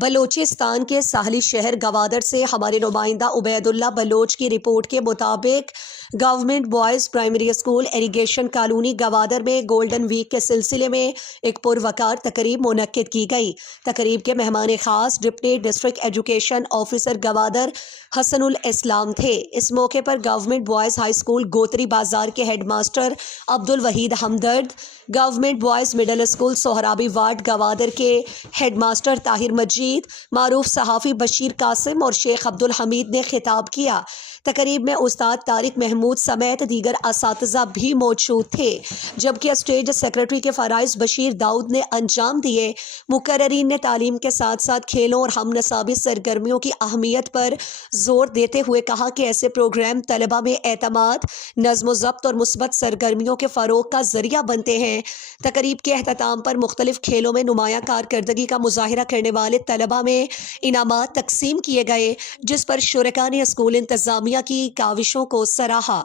بلوچستان کے ساحلی شہر گوادر سے ہمارے نمائندہ عبید اللہ بلوچ کی رپورٹ کے مطابق government boys primary school irrigation colony Gwadar میں گولڈن ویک کے سلسلے میں ایک پروقار تقریب منعقد کی گئی۔ تقریب کے مہمان خاص deputy district education officer Gwadar Hasan ul Islam تھے۔ اس موقع پر government boys high school Gotri بازار کے head master Abdul Wahid Hamdard, government boys middle school Sohrabi ward Gwadar کے ہیڈ ماسٹر طاہر مجید، معروف صحافی بشیر قاسم اور شیخ عبدالحمید نے خطاب کیا۔ تقریب میں استاد طارق محمود سمیت دیگر اساتذہ بھی موجود تھے، جبکہ اسٹیٹ سیکرٹری کے فرائض بشیر داؤد نے انجام دیے۔ مقررین نے تعلیم کے ساتھ ساتھ کھیلوں اور ہم نصابی سرگرمیوں کی اہمیت پر زور دیتے ہوئے کہا کہ ایسے پروگرام طلبہ میں اعتماد، نظم و ضبط اور مثبت سرگرمیوں کے فروغ کا ذریعہ بنتے ہیں۔ تقریب کے اختتام پر مختلف کھیلوں میں نمایاں کارکردگی کا مظاہرہ کرنے والے طلبہ میں انعامات تقسیم کیے گئے، جس پر شرکاء نے اسکول انتظامیہ کی کاوشوں کو سراہا۔